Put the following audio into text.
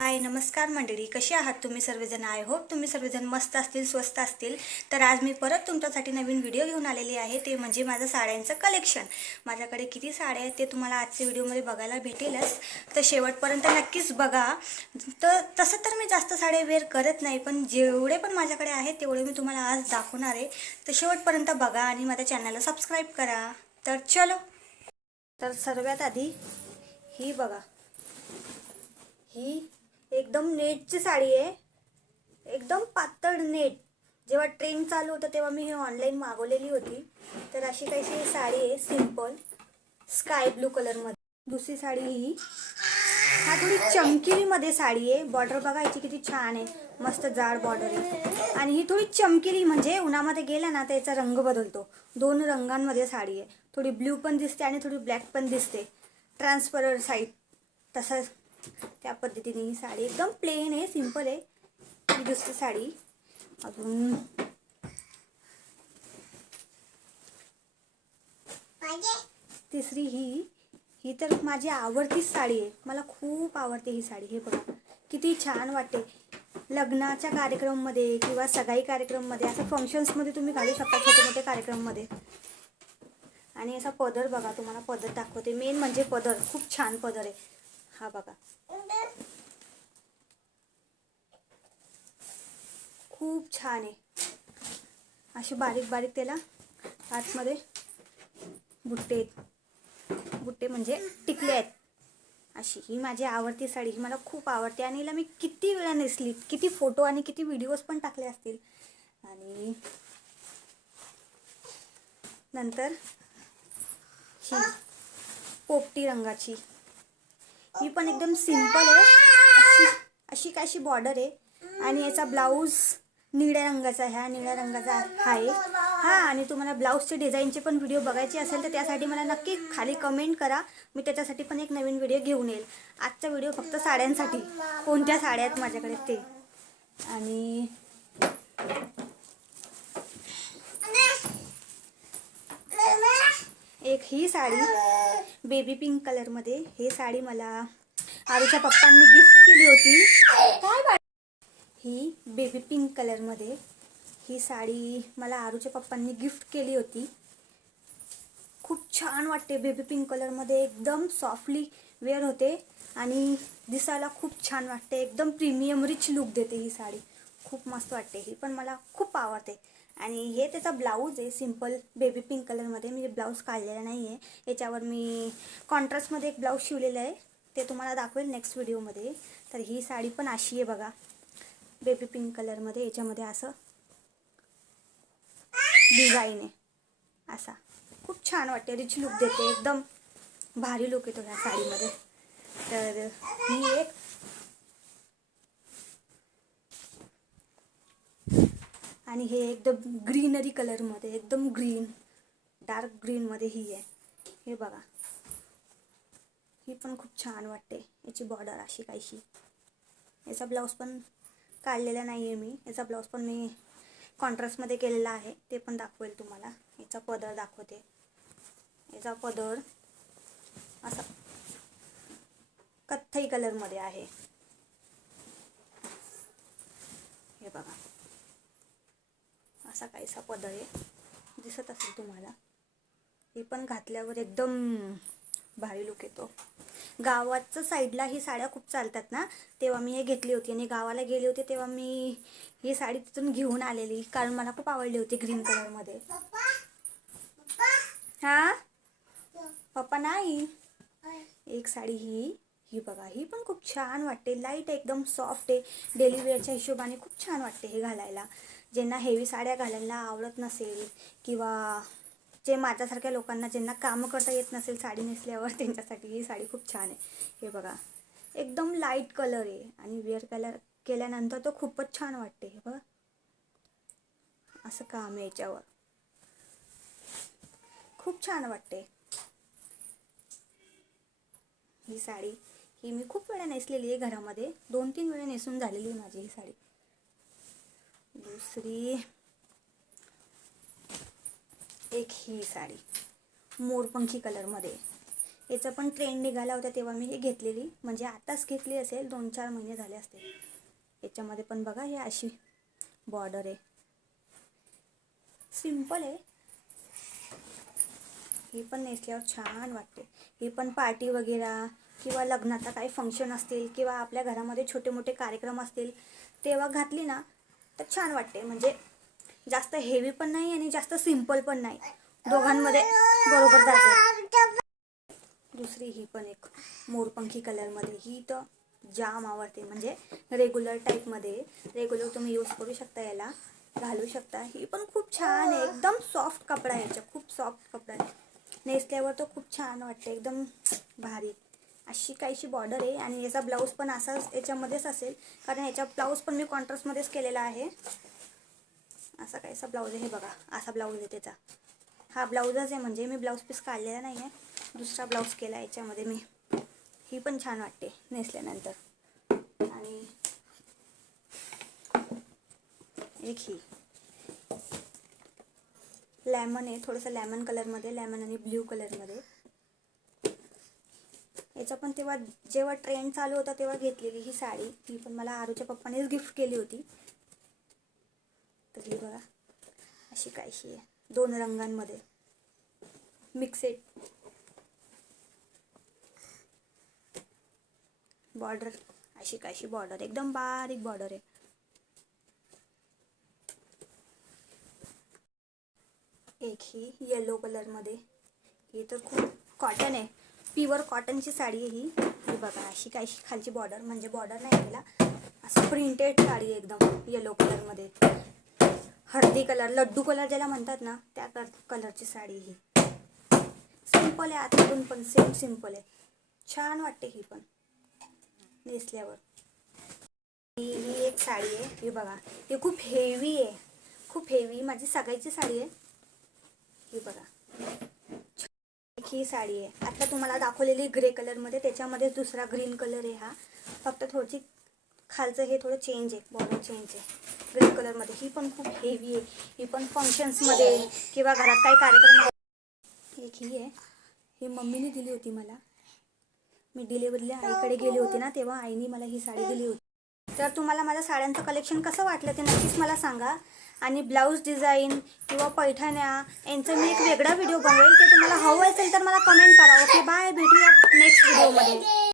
हाय नमस्कार मंडळी, कशी आहात तुम्ही सर्वजण? आय होप तुम्ही सर्वजण मस्त असतील, स्वस्त असतील. तर आज मी परत तुमच्यासाठी नवीन व्हिडिओ घेऊन आलेली आहे, ते म्हणजे माझं साड्यांचं कलेक्शन. माझ्याकडे किती साड्या आहेत ते तुम्हाला आजच्या व्हिडिओमध्ये बघायला भेटेलच, तर शेवटपर्यंत नक्कीच बघा. तर तसं तर मी जास्त साड्या वेअर करत नाही, पण जेवढे पण माझ्याकडे आहेत तेवढे मी तुम्हाला आज दाखवणार आहे. तर शेवटपर्यंत बघा आणि माझ्या चॅनलला सबस्क्राईब करा. तर चलो. तर सर्वात आधी ही बघा, ही एकदम नेटची साडी आहे, एकदम पातळ नेट. जेव्हा ट्रेंड चालू होतं तेव्हा मी ही ऑनलाईन मागवलेली होती. तर अशी काहीशी साडी आहे, सिंपल स्काय ब्लू कलरमध्ये. दुसरी साडी ही हा थोडी चमकिलीमध्ये साडी आहे. बॉर्डर बघा याची किती छान आहे, मस्त जाड बॉर्डर आहे. आणि ही थोडी चमकिली म्हणजे उन्हामध्ये गेला ना त्याचा रंग बदलतो. दोन रंगांमध्ये साडी आहे, थोडी ब्ल्यू पण दिसते आणि थोडी ब्लॅक पण दिसते, ट्रान्सपरंट साईड. तसं त्या पद्धतीने ही साडी एकदम प्लेन आहे, सिंपल आहे. ही दुसरी साडी. अजून तिसरी ही तर माझी आवडतीच साडी आहे, मला खूप आवडते ही साडी. हे बघा किती छान वाटते. लग्नाच्या कार्यक्रममध्ये किंवा सगाई कार्यक्रममध्ये, असं फंक्शन्समध्ये तुम्ही घालू शकता, छोटे मोठे कार्यक्रममध्ये. आणि असा पदर बघा, तुम्हाला पदर दाखवते. मेन म्हणजे पदर, खूप छान पदर आहे हा बघा, खूप छान आहे. असे बारीक बारीक त्याला आतमध्ये बुट्टे बुट्टे म्हणजे टिकले आहेत. अशी ही माझी आवडती साडी, ही मला खूप आवडते आणि हिला मी किती वेळा नेसली, किती फोटो आणि किती व्हिडिओज पण टाकले असतील. आणि नंतर ही पोपटी रंगाची, ही पण एकदम सिंपल आहे. अशी अशी कायशी बॉर्डर आहे आणि याचा ब्लाऊज निळ्या रंगाचा, ह्या निळ्या रंगाचा आहे हा. आणि तुम्हाला ब्लाऊजचे डिझाईनचे पण व्हिडिओ बघायचे असेल तर त्यासाठी मला नक्की खाली कमेंट करा, मी त्याच्यासाठी पण एक नवीन व्हिडिओ घेऊन येईल. आजचा व्हिडिओ फक्त साड्यांसाठी, कोणत्या साड्या आहेत माझ्याकडे ते. आणि एक ही साडी बेबी पिंक कलरमध्ये. ही साडी मला आरूच्या पप्पांनी गिफ्ट केली होती. ही बेबी पिंक कलरमध्ये ही साडी मला आरूच्या पप्पांनी गिफ्ट केली होती. खूप छान वाटते बेबी पिंक कलरमध्ये, एकदम सॉफ्टली वेअर होते आणि दिसायला खूप छान वाटते. एकदम प्रीमियम रिच लुक देते ही साडी, खूप मस्त वाटते. ही पण मला खूप आवडते. आणि हे त्याचा ब्लाऊज आहे, सिंपल बेबी पिंक कलरमध्ये. मी ब्लाऊज काढलेला नाही आहे, याच्यावर मी कॉन्ट्रास्टमध्ये एक ब्लाऊज शिवलेला आहे, ते तुम्हाला दाखवेल नेक्स्ट व्हिडिओमध्ये. तर ही साडी पण अशी आहे बघा, बेबी पिंक कलरमध्ये. याच्यामध्ये असं डिझाईन आहे, असा खूप छान वाटते, रिच लुक देते, एकदम भारी लुक येतो ह्या साडीमध्ये. तर ही एक आणि हे एकदम ग्रीनरी कलरमध्ये, एकदम ग्रीन डार्क ग्रीनमध्ये ही आहे. हे बघा, ही पण खूप छान वाटते. याची बॉर्डर अशी काहीशी. याचा ब्लाऊज पण काढलेला नाही आहे मी, याचा ब्लाऊज पण मी कॉन्ट्रास्टमध्ये केलेला आहे, ते पण दाखवेल तुम्हाला. याचा पदर दाखवते. याचा पदर असा कथ्थई कलरमध्ये आहे. हे बघा, असा काहीसा पदर आहे, दिसत असेल तुम्हाला. हे पण घातल्यावर एकदम भारी लुक येतो. गावाच्या साईडला ही साड्या खूप चालतात ना, तेव्हा मी हे घेतली होती. आणि गावाला गेले होते तेव्हा मी ही साडी तिथून घेऊन आलेली, कारण मला खूप आवडली होती ग्रीन कलरमध्ये. हा पप्पा नाही. एक साडी ही बघा, ही पण खूप छान वाटते, लाईट एकदम सॉफ्ट आहे. डेली वेअरच्या हिशोबाने खूप छान वाटते हे घालायला. ज्यांना हेवी साड्या घालायला आवडत नसेल किंवा जे माझ्यासारख्या लोकांना ज्यांना कामं करता येत नसेल साडी नेसल्यावर, त्यांच्यासाठी ही साडी खूप छान आहे. हे बघा, एकदम लाईट कलर आहे आणि वेअर कलर केल्यानंतर तो खूपच छान वाटते. हे बघा, असं काम आहे याच्यावर, खूप छान वाटते ही साडी. ही मी खूप वेळा नेसलेली आहे घरामध्ये, 2-3 वेळा नेसून झालेली आहे माझी ही साडी. दुसरी एक ही साडी मोरपंखी कलरमध्ये. याचा पण ट्रेंड निघाला होता तेव्हा मी हे घेतलेली, म्हणजे आताच घेतली असेल, 2-4 महिने झाले असतील. याच्यामध्ये पण बघा हे अशी बॉर्डर आहे, सिंपल आहे. ही पण नेसल्यावर छान वाटते. ही पण पार्टी वगैरे किंवा लग्नाचा काही फंक्शन असतील किंवा आपल्या घरामध्ये छोटे मोठे कार्यक्रम असतील तेव्हा घातली ना तर छान वाटते. म्हणजे जास्त हेवी पण नाही आणि जास्त सिंपल पण नाही, दोघांमध्ये बरोबर जाते. दुसरी ही पण एक मोरपंखी कलरमध्ये, ही तर जाम आवडते. म्हणजे रेग्युलर टाईपमध्ये, रेग्युलर तुम्ही यूज करू शकता, याला घालू शकता. ही पण खूप छान आहे, एकदम सॉफ्ट कपडा आहे याचा, खूप सॉफ्ट कपडा आहे. नेसल्यावर तो खूप छान वाटते, एकदम भारी. अशी काहीशी बॉर्डर आहे आणि याचा ब्लाऊज पण असाच याच्यामध्येच असेल, कारण याचा ब्लाऊज पण मी कॉन्ट्रास्टमध्येच केलेला आहे. असा काहीसा ब्लाऊज आहे, हे बघा असा ब्लाऊज आहे त्याचा. हा ब्लाऊजच आहे, म्हणजे मी ब्लाऊज पीस काढलेला नाही आहे, दुसरा ब्लाऊज केला याच्यामध्ये मी. ही पण छान वाटते नेसल्यानंतर. आणि एक ही लेमन आहे, थोडंसं लेमन कलरमध्ये, लेमन आणि ब्ल्यू कलरमध्ये. याचा पण तेव्हा जेव्हा ट्रेंड चालू होता तेव्हा घेतलेली ही साडी. ही पण मला आरूच्या पप्पानेच गिफ्ट केली होती. तर ही बघा अशी काहीशी आहे, 2 रंगांमध्ये मिक्सेड. बॉर्डर अशी काहीशी बॉर्डर, एकदम बारीक बॉर्डर आहे. एक ही येलो कलरमध्ये, ही तर खूप कॉटन आहे, प्युअर कॉटनची साडी आहे ही. ही बघा अशी काहीशी खालची बॉर्डर, म्हणजे बॉर्डर नाही त्याला, असं प्रिंटेड साडी आहे एकदम येलो कलरमध्ये. हळदी कलर, लड्डू कलर ज्याला म्हणतात ना, त्या कलरची साडी. ही सिंपल आहे, आतमधून पण सेम सिंपल आहे, छान वाटते ही पण नेसल्यावर. ही एक साडी आहे, ही बघा, ही खूप हेवी आहे, खूप हेवी, माझी सगाईची साडी आहे. ही बघा ही साडी आहे, आता तुम्हाला दाखवलेली ग्रे कलरमध्ये, त्याच्यामध्ये दुसरा ग्रीन कलर आहे हा, फक्त थोडीशी खालचं हे थोडं चेंज आहे, बॉर्डर चेंज आहे ग्रीन कलरमध्ये. ही पण खूप हेवी आहे, ही पण फंक्शन्समध्ये किंवा घरात काही कार्यक्रम. एक ही आहे, ही मम्मीने दिली होती मला, मी डिलिव्हरीला आईकडे गेली होती ना तेव्हा आईने मला ही साडी दिली होती. तर तुम्हाला माझ्या साड्यांचं कलेक्शन कसं वाटलं ते नक्कीच मला सांगा. आणि ब्लाऊज डिझाईन किंवा पैठण्या यांचं मी एक वेगळा व्हिडिओ बनवेल, ते तुम्हाला हवं असेल तर मला कमेंट करा. ओके बाय, भेटूया नेक्स्ट व्हिडिओमध्ये.